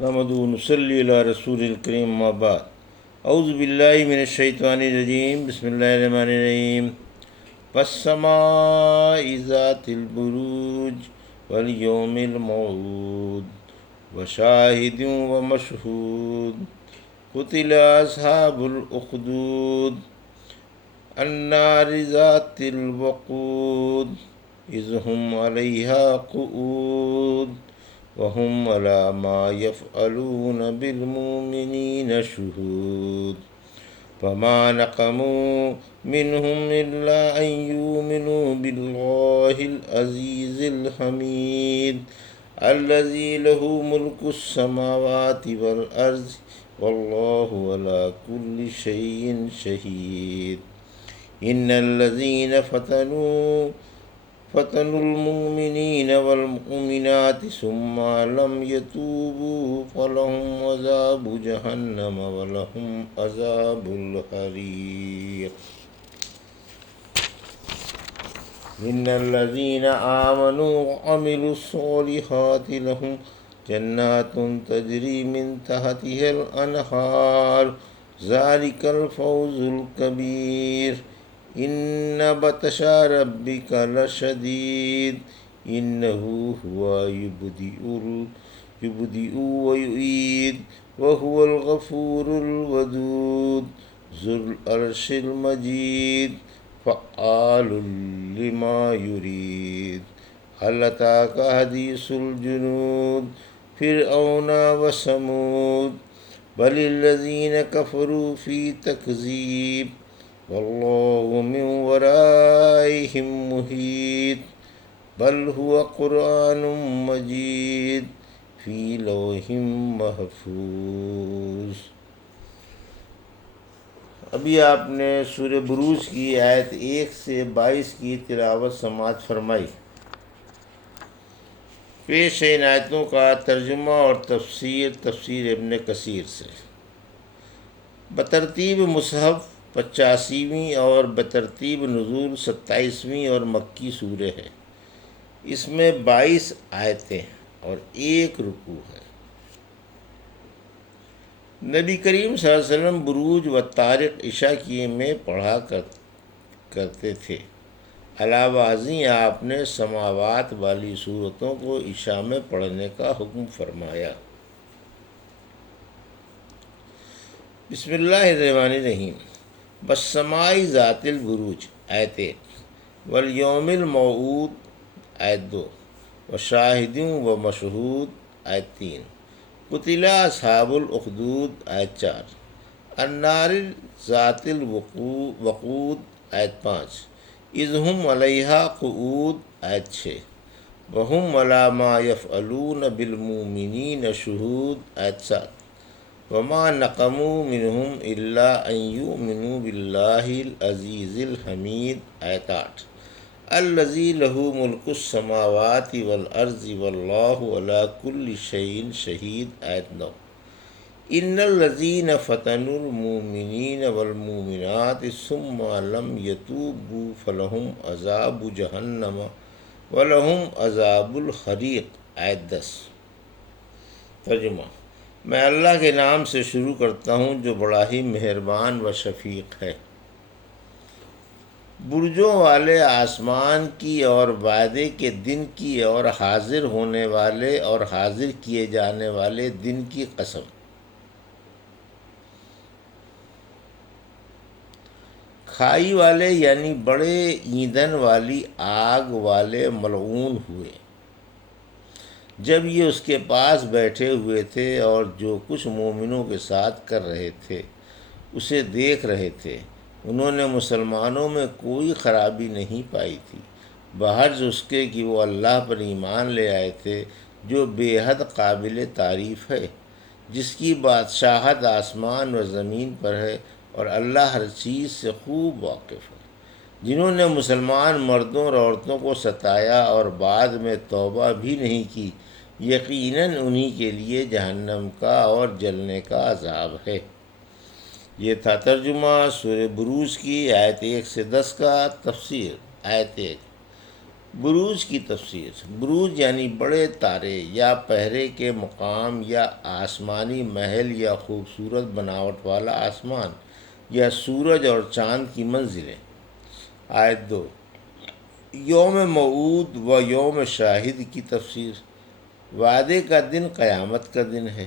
نحمدہ و نصلی علی رسول الکریم اما بعد اعوذ باللہ من الشیطان الرجیم بسم اللہ الرحمن الرحیم والسماء ذات البروج والیوم الموعود وشاہد ومشہود قتل اصحاب الاخدود النار ذات الوقود اذ هم علیہا قعود وهم على ما يفعلون بالمؤمنين شهود فما نقموا منهم إلا أن يؤمنوا بالله العزيز الحميد الذي له ملك السماوات والأرض والله على كل شيء شهيد إن الذين فتنوا المؤمنين والمؤمنات ثم لم يتوبوا فلهم عذاب جهنم ولهم عذاب الحريق إن الذين آمنوا وعملوا الصالحات لهم جنات تجري من تحتها الأنهار ذلك الفوز الكبير إن بطش ربك لشديد إنه هو يبدئ ويعيد وهو الغفور الودود ذو العرش المجيد فعال لما يريد هل أتاك حديث الجنود فرعون وثمود بل الذين كفروا في تكذيب والله من ورائهم محيط بل هو قرآن مجيد في لوح محفوظ۔ ابھی آپ نے سورہ بروج کی آیت 1 سے 22 کی تلاوت سماعت فرمائی۔ پیش ہے ان آیتوں کا ترجمہ اور تفسیر ابن کثیر سے۔ بترتیب مصحف 85ویں اور بترتیب نزول 27ویں اور مکی سورہ ہے۔ اس میں 22 آیتیں اور 1 رکوع ہے۔ نبی کریم صلی اللہ علیہ وسلم بروج و طارق عشاء کی میں پڑھا کرتے تھے۔ علاوہ ازیں آپ نے سماوات والی صورتوں کو عشاء میں پڑھنے کا حکم فرمایا۔ بسم اللہ الرحمن الرحیم۔ والسماء ذات البروج آیت 1، والیوم الموعود آیت 2، وشاہد ومشہود آیت 3، قتل اصحاب الاخدود آیت 4، النار ذات الوقود آیت 5، اذ هم علیہا قعود آیت 6، وهم علی ما یفعلون بالمؤمنین شہود آیت 7، وما نقموا منهم الا ان يؤمنوا بالله العزيز الحميد آیت 8، الذي له ملك السماوات والارض والله على كل شيء شهيد آیت 9، ان الذين فتنوا المؤمنين والمؤمنات ثم لم يتوبوا فلهم عذاب جهنم ولهم عذاب الحریق آیت 10۔ ترجمہ۔ میں اللہ کے نام سے شروع کرتا ہوں جو بڑا ہی مہربان و شفیق ہے۔ برجوں والے آسمان کی اور وعدے کے دن کی اور حاضر ہونے والے اور حاضر کیے جانے والے دن کی قسم۔ کھائی والے یعنی بڑے ایندھن والی آگ والے ملعون ہوئے جب یہ اس کے پاس بیٹھے ہوئے تھے اور جو کچھ مومنوں کے ساتھ کر رہے تھے اسے دیکھ رہے تھے۔ انہوں نے مسلمانوں میں کوئی خرابی نہیں پائی تھی بحرز اس کے کہ وہ اللہ پر ایمان لے آئے تھے جو بے حد قابل تعریف ہے، جس کی بادشاہت آسمان و زمین پر ہے اور اللہ ہر چیز سے خوب واقف ہے۔ جنہوں نے مسلمان مردوں اور عورتوں کو ستایا اور بعد میں توبہ بھی نہیں کی، یقیناً انہی کے لیے جہنم کا اور جلنے کا عذاب ہے۔ یہ تھا ترجمہ سورہ بروج کی آیت 1 سے 10 کا۔ تفسیر آیت 1، بروج کی تفسیر: بروج یعنی بڑے تارے یا پہرے کے مقام یا آسمانی محل یا خوبصورت بناوٹ والا آسمان یا سورج اور چاند کی منزلیں۔ آیت 2: یوم موعود و یوم شاہد کی تفسیر: وعدے کا دن قیامت کا دن ہے۔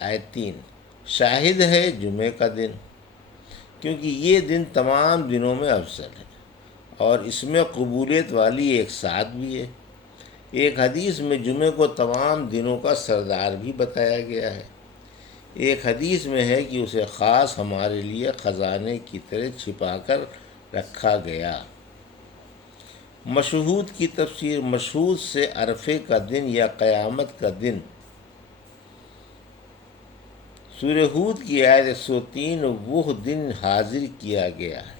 آیت 3: شاہد ہے جمعے کا دن، کیونکہ یہ دن تمام دنوں میں افضل ہے اور اس میں قبولیت والی ایک ساتھ بھی ہے۔ ایک حدیث میں جمعے کو تمام دنوں کا سردار بھی بتایا گیا ہے۔ ایک حدیث میں ہے کہ اسے خاص ہمارے لیے خزانے کی طرح چھپا کر رکھا گیا۔ مشہود کی تفسیر: مشہود سے عرفے کا دن یا قیامت کا دن۔ سورہ ہود کی آیت 103: وہ دن حاضر کیا گیا ہے۔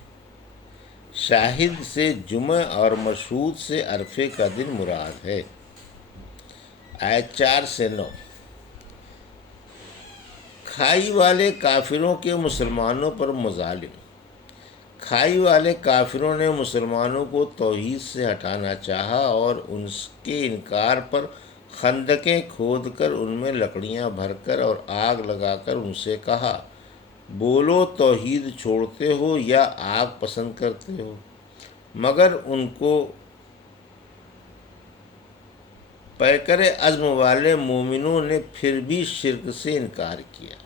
شاہد سے جمعہ اور مشہود سے عرفے کا دن مراد ہے۔ آیت 4 سے 9: کھائی والے کافروں کے مسلمانوں پر مظالم۔ کھائی والے کافروں نے مسلمانوں کو توحید سے ہٹانا چاہا اور ان کے انکار پر خندقیں کھود کر ان میں لکڑیاں بھر کر اور آگ لگا کر ان سے کہا، بولو توحید چھوڑتے ہو یا آگ پسند کرتے ہو؟ مگر ان کو پیکر عزم والے مومنوں نے پھر بھی شرک سے انکار کیا۔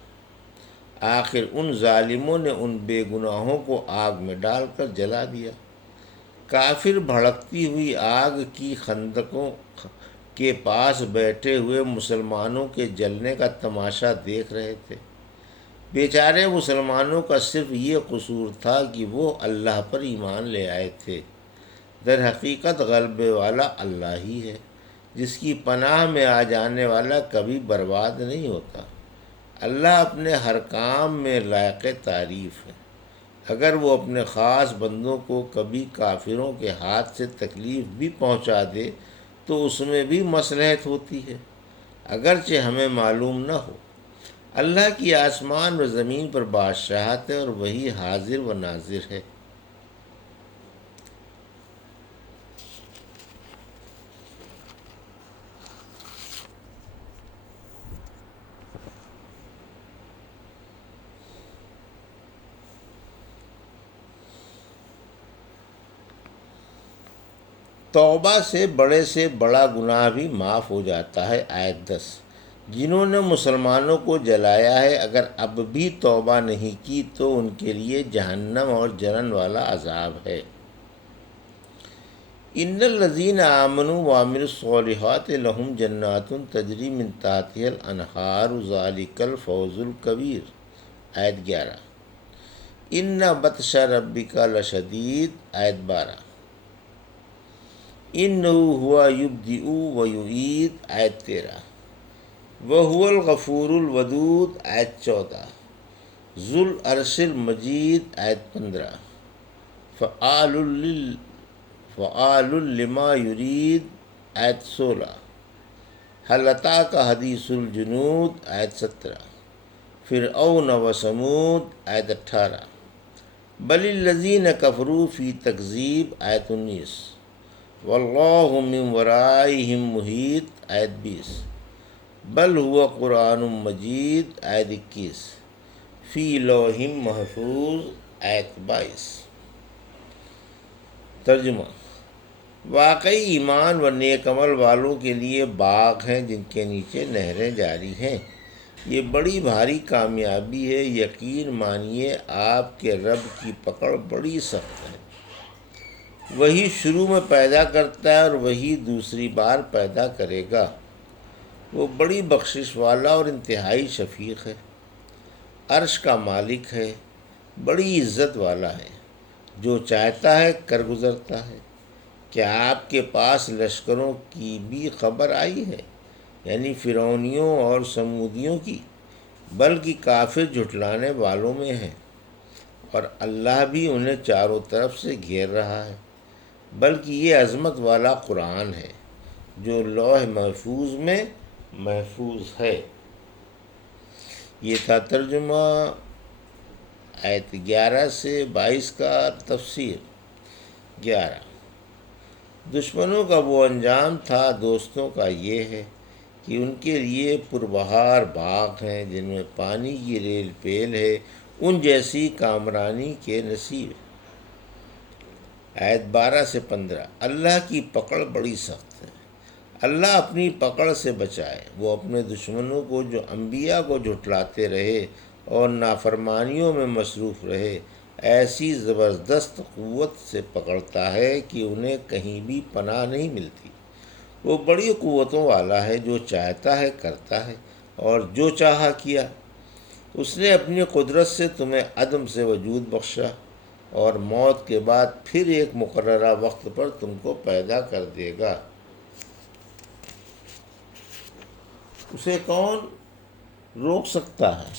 آخر ان ظالموں نے ان بے گناہوں کو آگ میں ڈال کر جلا دیا۔ کافر بھڑکتی ہوئی آگ کی خندقوں کے پاس بیٹھے ہوئے مسلمانوں کے جلنے کا تماشا دیکھ رہے تھے۔ بیچارے مسلمانوں کا صرف یہ قصور تھا کہ وہ اللہ پر ایمان لے آئے تھے۔ در حقیقت غلبے والا اللہ ہی ہے، جس کی پناہ میں آ جانے والا کبھی برباد نہیں ہوتا۔ اللہ اپنے ہر کام میں لائق تعریف ہے۔ اگر وہ اپنے خاص بندوں کو کبھی کافروں کے ہاتھ سے تکلیف بھی پہنچا دے تو اس میں بھی مصلحت ہوتی ہے، اگرچہ ہمیں معلوم نہ ہو۔ اللہ کی آسمان و زمین پر بادشاہت ہے اور وہی حاضر و ناظر ہے۔ توبہ سے بڑا گناہ بھی معاف ہو جاتا ہے۔ آیت 10: جنہوں نے مسلمانوں کو جلایا ہے، اگر اب بھی توبہ نہیں کی تو ان کے لیے جہنم اور جلن والا عذاب ہے۔ ان الذین آمنوا وعملوا الصالحات لهم جنات تجری من تحتها الانہار ذلک الفوز الکبیر۔ آیت 11: ان بطش ربک لشدید۔ آیت 12: انہ ھو یبدئ و یعید۔ آیت 13: وہو الغفور الودود۔ آیت 14: ذو العرش المجید۔ آیت 15: فعال لما یرید۔ آیت 16: هل اتاک حدیث الجنود۔ آیت 17: فرعون و ثمود۔ آیت 18: بل الذین کفروا فی تکذیب۔ آیت 19: واللہ من ورائہم محیط۔ آیت 20: بل هو قرآن مجید۔ آیت 21: فی لوح محفوظ۔ آیت 22۔ ترجمہ: واقعی ایمان و نیک عمل والوں کے لیے باغ ہیں جن کے نیچے نہریں جاری ہیں۔ یہ بڑی بھاری کامیابی ہے۔ یقین مانیے آپ کے رب کی پکڑ بڑی سخت ہے۔ وہی شروع میں پیدا کرتا ہے اور وہی دوسری بار پیدا کرے گا۔ وہ بڑی بخشش والا اور انتہائی شفیق ہے۔ عرش کا مالک ہے، بڑی عزت والا ہے، جو چاہتا ہے کر گزرتا ہے۔ کیا آپ کے پاس لشکروں کی بھی خبر آئی ہے، یعنی فرعونیوں اور سمودیوں کی؟ بلکہ کافر جھٹلانے والوں میں ہیں، اور اللہ بھی انہیں چاروں طرف سے گھیر رہا ہے۔ بلکہ یہ عظمت والا قرآن ہے جو لوح محفوظ میں محفوظ ہے۔ یہ تھا ترجمہ آیت 11 سے 22 کا۔ تفسیر 11: دشمنوں کا وہ انجام تھا، دوستوں کا یہ ہے کہ ان کے لیے پربہار باغ ہیں جن میں پانی کی ریل پیل ہے، ان جیسی کامرانی کے نصیب۔ آیت 12 سے 15۔ اللہ کی پکڑ بڑی سخت ہے، اللہ اپنی پکڑ سے بچائے۔ وہ اپنے دشمنوں کو جو انبیاء کو جھٹلاتے رہے اور نافرمانیوں میں مصروف رہے، ایسی زبردست قوت سے پکڑتا ہے کہ انہیں کہیں بھی پناہ نہیں ملتی۔ وہ بڑی قوتوں والا ہے، جو چاہتا ہے کرتا ہے، اور جو چاہا کیا۔ اس نے اپنی قدرت سے تمہیں عدم سے وجود بخشا، اور موت کے بعد پھر ایک مقررہ وقت پر تم کو پیدا کر دے گا۔ اسے کون روک سکتا ہے؟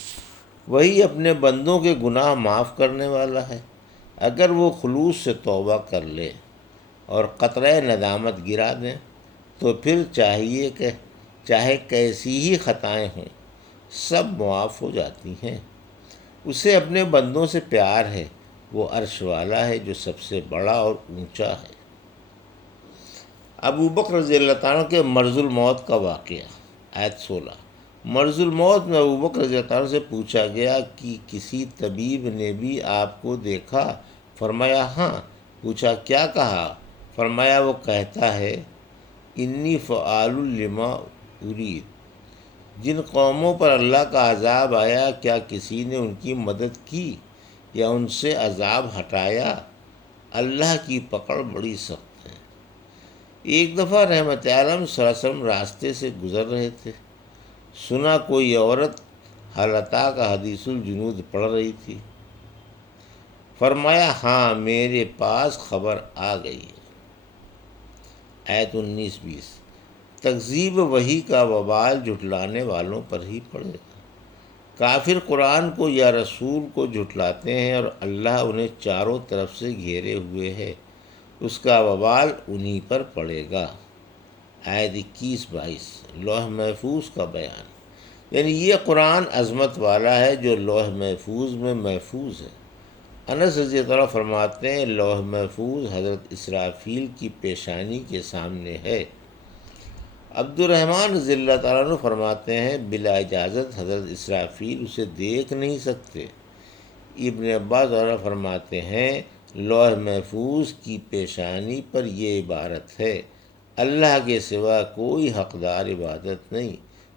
وہی اپنے بندوں کے گناہ معاف کرنے والا ہے، اگر وہ خلوص سے توبہ کر لے اور قطرہ ندامت گرا دیں تو پھر چاہے کیسی ہی خطائیں ہوں، سب معاف ہو جاتی ہیں۔ اسے اپنے بندوں سے پیار ہے، وہ عرش والا ہے جو سب سے بڑا اور اونچا ہے۔ ابو بکر رضی اللہ تعالیٰ کے مرض الموت کا واقعہ۔ آیت 16۔ مرض الموت میں ابو بکر رضی اللہ عنہ سے پوچھا گیا کہ کسی طبیب نے بھی آپ کو دیکھا؟ فرمایا ہاں۔ پوچھا کیا کہا؟ فرمایا وہ کہتا ہے انی فعال لما ارید۔ جن قوموں پر اللہ کا عذاب آیا، کیا کسی نے ان کی مدد کی یا ان سے عذاب ہٹایا؟ اللہ کی پکڑ بڑی سخت ہے۔ ایک دفعہ رحمت عالم صلی اللہ علیہ وسلم راستے سے گزر رہے تھے، سنا کوئی عورت حلطہ کا حدیث الجنود پڑھ رہی تھی۔ فرمایا ہاں میرے پاس خبر آ گئی ہے۔ آیت 19-20۔ تکذیب وحی کا وبال جھٹلانے والوں پر ہی پڑے گا۔ کافر قرآن کو یا رسول کو جھٹلاتے ہیں اور اللہ انہیں چاروں طرف سے گھیرے ہوئے ہے، اس کا وبال انہی پر پڑے گا۔ آیت 21-22۔ لوح محفوظ کا بیان، یعنی یہ قرآن عظمت والا ہے جو لوح محفوظ میں محفوظ ہے۔ انس رضی اللہ عنہ فرماتے ہیں لوح محفوظ حضرت اسرافیل کی پیشانی کے سامنے ہے۔ عبد الرحمن رضی اللہ تعالیٰ عنہ فرماتے ہیں بلا اجازت حضرت اسرافیل اسے دیکھ نہیں سکتے۔ ابن عباس فرماتے ہیں لوح محفوظ کی پیشانی پر یہ عبارت ہے اللہ کے سوا کوئی حقدار عبادت نہیں،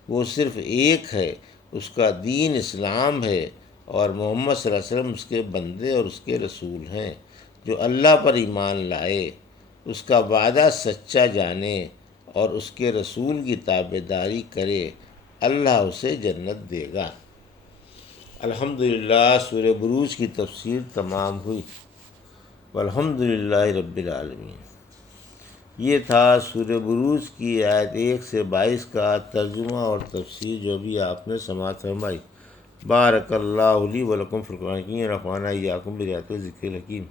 وہ صرف ایک ہے، اس کا دین اسلام ہے، اور محمد صلی اللہ علیہ وسلم اس کے بندے اور اس کے رسول ہیں۔ جو اللہ پر ایمان لائے، اس کا وعدہ سچا جانے اور اس کے رسول کی تابعداری کرے، اللہ اسے جنت دے گا۔ الحمدللہ سورہ بروج کی تفسیر تمام ہوئی، والحمدللہ رب العالمین۔ یہ تھا سورہ بروج کی آیت 1 سے 22 کا ترجمہ اور تفسیر جو بھی آپ نے سماعت فرمائی۔ بارک اللہ لی و لکم فی القرآن الحکیم، ونفعنی وایاکم بآیات و ذکر الحکیم۔